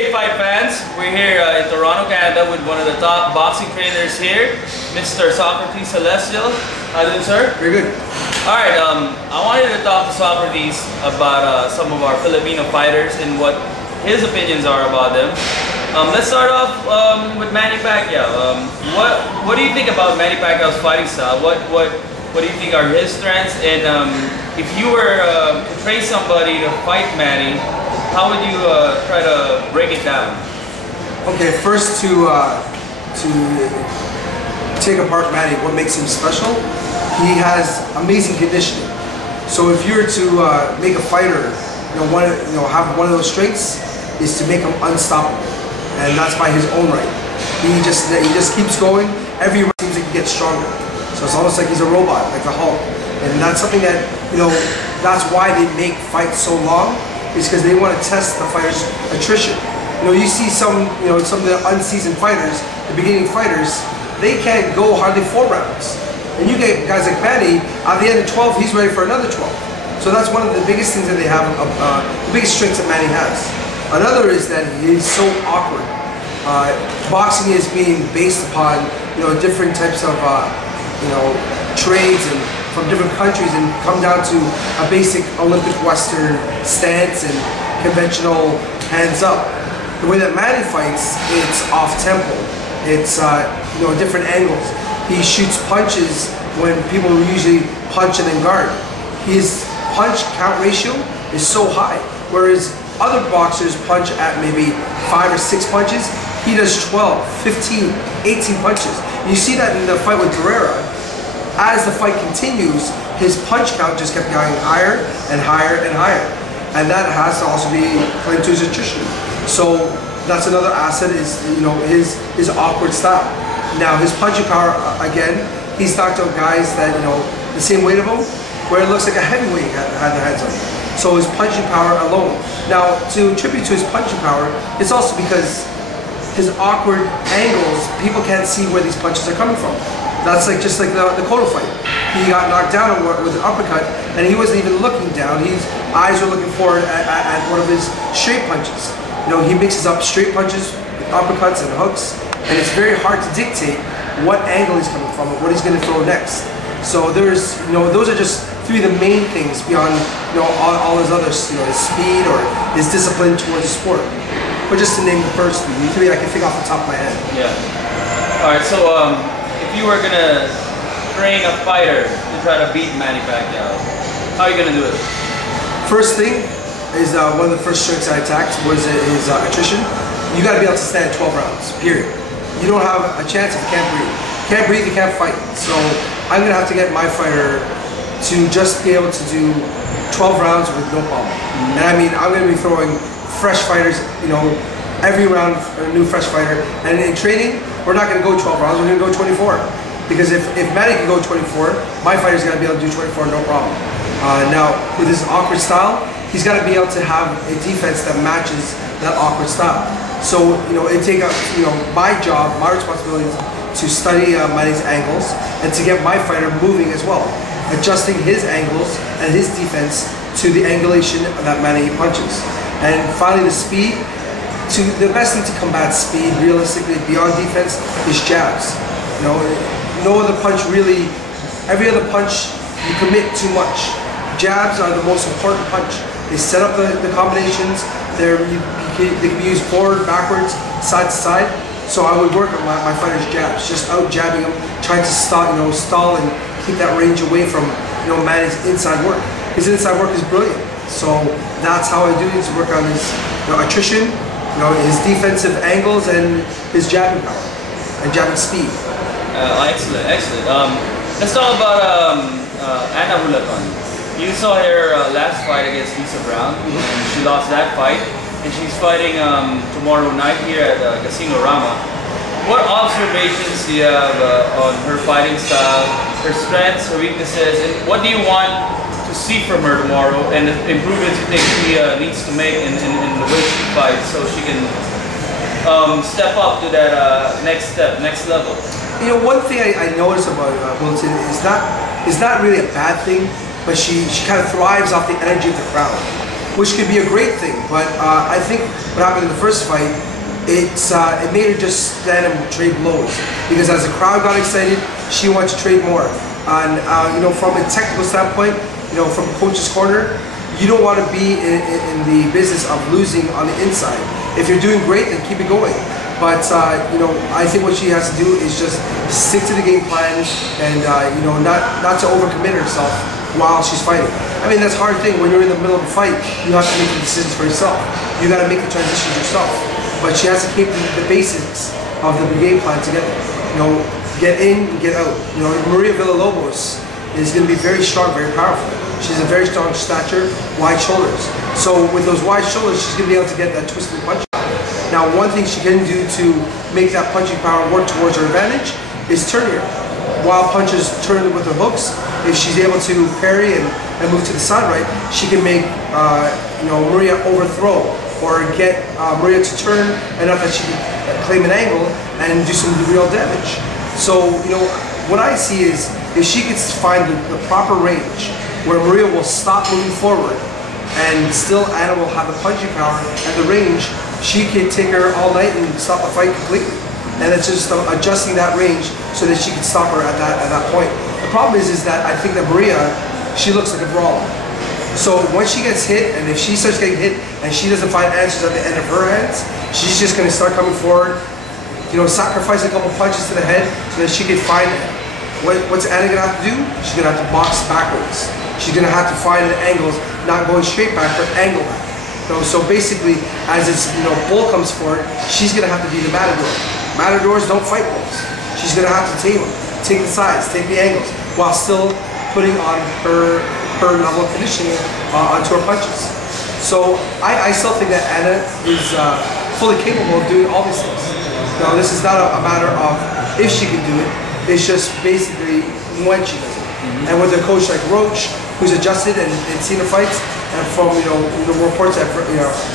Hey fight fans, we're here in Toronto, Canada with one of the top boxing trainers here, Mr. Socrates Celestial. How are you doing, sir? Very good. Alright, I wanted to talk to Socrates about some of our Filipino fighters and what his opinions are about them. Let's start off with Manny Pacquiao. What do you think about Manny Pacquiao's fighting style? What do you think are his strengths? And if you were to train somebody to fight Manny, how would you try to break it down? Okay, first to take apart Manny, what makes him special? He has amazing conditioning. So if you were to make a fighter, have one of those strengths, is to make him unstoppable, and that's by his own right. He just keeps going. Every round seems like he gets stronger. So it's almost like he's a robot, like the Hulk, and that's something that that's why they make fights so long. Is because they want to test the fighter's attrition. You see some of the unseasoned fighters, the beginning fighters, they can't go hardly 4 rounds. And you get guys like Manny, at the end of 12, he's ready for another 12. So that's one of the biggest things that they have, the biggest strengths that Manny has. Another is that he's so awkward. Boxing is being based upon different types of trades and from different countries, and come down to a basic Olympic Western stance and conventional hands up. The way that Manny fights, it's off tempo. It's different angles. He shoots punches when people usually punch and then guard. His punch count ratio is so high, whereas other boxers punch at maybe 5 or 6 punches. He does 12, 15, 18 punches. You see that in the fight with Guerrero. As the fight continues, his punch count just kept going higher and higher and higher. And that has to also be playing to his attrition. So that's another asset, is his awkward style. Now his punching power, again, he's knocked out guys that the same weight of him, where it looks like a heavyweight had their hands on him. So his punching power alone. Now to attribute to his punching power, it's also because his awkward angles, people can't see where these punches are coming from. That's just like the Cotto fight. He got knocked down with an uppercut, and he wasn't even looking down. His eyes were looking forward at one of his straight punches. He mixes up straight punches, uppercuts, and hooks, and it's very hard to dictate what angle he's coming from and what he's going to throw next. So there's, those are just 3 of the main things beyond, all his other, his speed or his discipline towards the sport. But just to name the first 3 I can think off the top of my head. Yeah. All right. So if you were gonna train a fighter to try to beat Manny Pacquiao, how are you gonna do it? First thing is one of the first strengths I attacked was his attrition. You got to be able to stand 12 rounds. Period. You don't have a chance if you can't breathe. Can't breathe, you can't fight. So I'm gonna have to get my fighter to just be able to do 12 rounds with no problem. And I mean, I'm gonna be throwing fresh fighters, every round a new fresh fighter. And in training, we're not going to go 12 rounds, we're going to go 24. Because if Manny can go 24, my fighter's got to be able to do 24, no problem. Now, with his awkward style, he's got to be able to have a defense that matches that awkward style. So, it take up, my job, my responsibility to study Manny's angles and to get my fighter moving as well. Adjusting his angles and his defense to the angulation that Manny punches. And finally, the speed. The best thing to combat speed, realistically, beyond defense, is jabs. No other punch really. Every other punch, you commit too much. Jabs are the most important punch. They set up the combinations. They can be used forward, backwards, side to side. So I would work on my fighter's jabs, just out jabbing them, trying to stall and keep that range away from Manny's inside work. His inside work is brilliant. So that's how I do it, to work on his attrition, his defensive angles, and his jabbing power and jabbing speed. Excellent, excellent. Let's talk about Julaton. You saw her last fight against Lisa Brown, and she lost that fight, and she's fighting tomorrow night here at Casino Rama. What observations do you have on her fighting style, her strengths, her weaknesses, and what do you want to see from her tomorrow, and the improvements you think she needs to make in the way she fights, so she can step up to that next level? One thing I notice about Wilton is not really a bad thing, but she kind of thrives off the energy of the crowd. which could be a great thing. But I think what happened in the first fight, it made her just stand and trade blows, because as the crowd got excited, she wanted to trade more. And you know, from a technical standpoint, you know, from a coach's corner, you don't want to be in the business of losing on the inside. If you're doing great, then keep it going. But you know, I think what she has to do is just stick to the game plan and you know, not to overcommit herself while she's fighting. I mean, that's a hard thing when you're in the middle of a fight. You have to make the decisions for yourself. You got to make the transitions yourself. But she has to keep the basics of the game plan together. You know, get in, get out. You know, Maria Villalobos is going to be very strong, very powerful. She's a very strong stature, wide shoulders. So with those wide shoulders, she's going to be able to get that twisting punch. Now, one thing she can do to make that punching power work towards her advantage is turn her. While punches turn with her hooks, if she's able to parry and move to the side right, she can make you know, Maria overthrow, or get Maria to turn enough that she can claim an angle and do some real damage. So, you know, what I see is if she could find the proper range where Maria will stop moving forward and still Anna will have the punching power and the range, she can take her all night and stop the fight completely. And it's just adjusting that range so that she can stop her at that point. The problem is that I think that Maria, she looks like a brawler. So once she gets hit, and if she starts getting hit and she doesn't find answers at the end of her hands, she's just going to start coming forward, you know, sacrifice a couple punches to the head so that she can find it. What's Anna going to have to do? She's going to have to box backwards. She's going to have to find the angles, not going straight back, but angle back. So basically, as its, you know, bull comes forward, she's going to have to be the matador. Matadors don't fight bulls. She's going to have to tame them, take the sides, take the angles, while still putting on her level of conditioning onto her punches. So I still think that Anna is fully capable of doing all these things. Now, this is not a matter of if she can do it, it's just basically when she does it. And with a coach like Roach, who's adjusted and seen the fights, and from, you know, the reports I've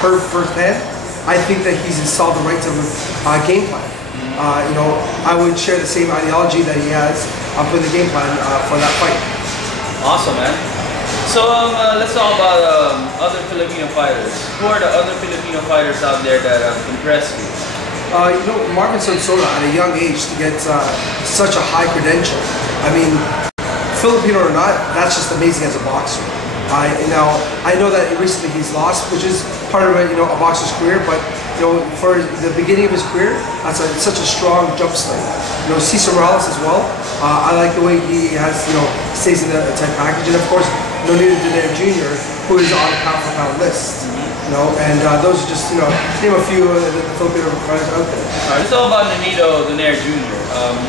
heard firsthand, I think that he's installed the right type of game plan. You know, I would share the same ideology that he has for the game plan for that fight. Awesome, man. So let's talk about other Filipino fighters. Who are the other Filipino fighters out there that have impressed you? You know, Marvin Sonsona at a young age to get such a high credential. I mean, Filipino or not, that's just amazing as a boxer. Now, I know that recently he's lost, which is part of a boxer's career, but you know, for the beginning of his career, that's such a strong jump sling. You know, Ciso Morales as well. I like the way he has, you know, stays in the tight package, and of course, Nonito Donaire Jr, who is on the pound-for-pound list. You know, and those are just, you know, name a few of the Filipino fighters out there. Let's talk about Nonito Donaire Jr.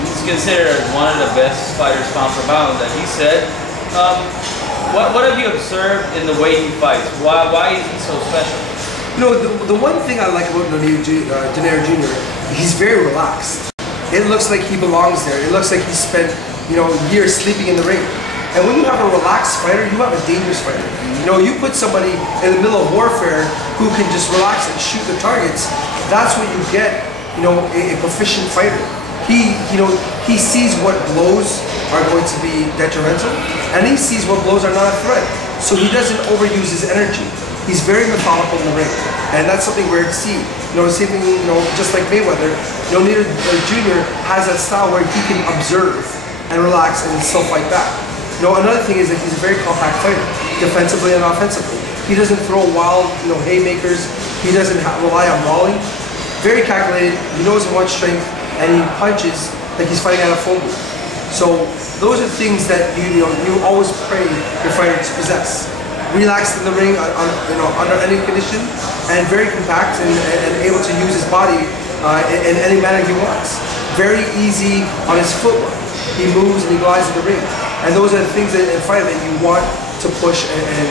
He's considered one of the best fighters pound for pound, that he said. What have you observed in the way he fights? Why is he so special? You know, the one thing I like about Nonito Donaire Jr, he's very relaxed. It looks like he belongs there. It looks like he spent, you know, years sleeping in the ring. And when you have a relaxed fighter, you have a dangerous fighter. You know, you put somebody in the middle of warfare who can just relax and shoot the targets, that's what you get, you know, a proficient fighter. You know, he sees what blows are going to be detrimental, and he sees what blows are not a threat. So he doesn't overuse his energy. He's very methodical in the ring, and that's something rare to see. You know, the same thing, you know, just like Mayweather, Nonito Jr. has that style where he can observe and relax and still fight back. You know, another thing is that he's a very compact fighter, defensively and offensively. He doesn't throw wild, you know, haymakers. He doesn't rely on brawling. Very calculated. He knows he wants strength, and he punches like he's fighting at a phone booth. So those are things that you always pray your fighter to possess. Relaxed in the ring, under any condition, and very compact and able to use his body in any manner he wants. Very easy on his footwork. He moves and he glides in the ring. And those are the things that in fighting that you want to push and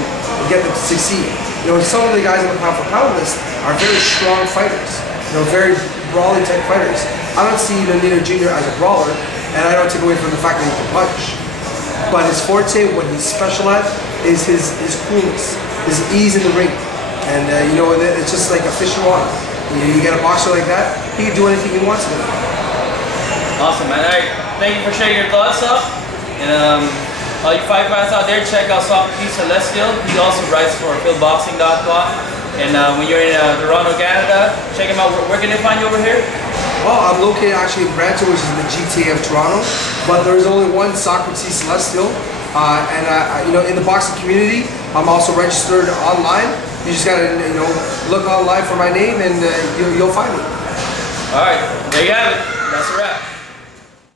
get them to succeed. You know, some of the guys on the pound-for-pound list are very strong fighters. You know, very brawling type fighters. I don't see Nonito Jr. as a brawler, and I don't take away from the fact that he can punch. But his forte, what he's special at, is his coolness, his ease in the ring. And you know, it's just like a fish in water. You get a boxer like that, he can do anything he wants to do. Awesome, man. All right, thank you for sharing your thoughts up. And All you fight fans out there, check out Socrates Celestial. He also writes for philboxing.com. And when you're in Toronto, Canada, check him out. Where can they find you over here? Well, I'm located actually in Brampton, which is in the GTA of Toronto. But there's only one Socrates Celestial. You know, in the boxing community, I'm also registered online. You just gotta, you know, look online for my name, and you'll find me. All right, there you have it. That's a wrap.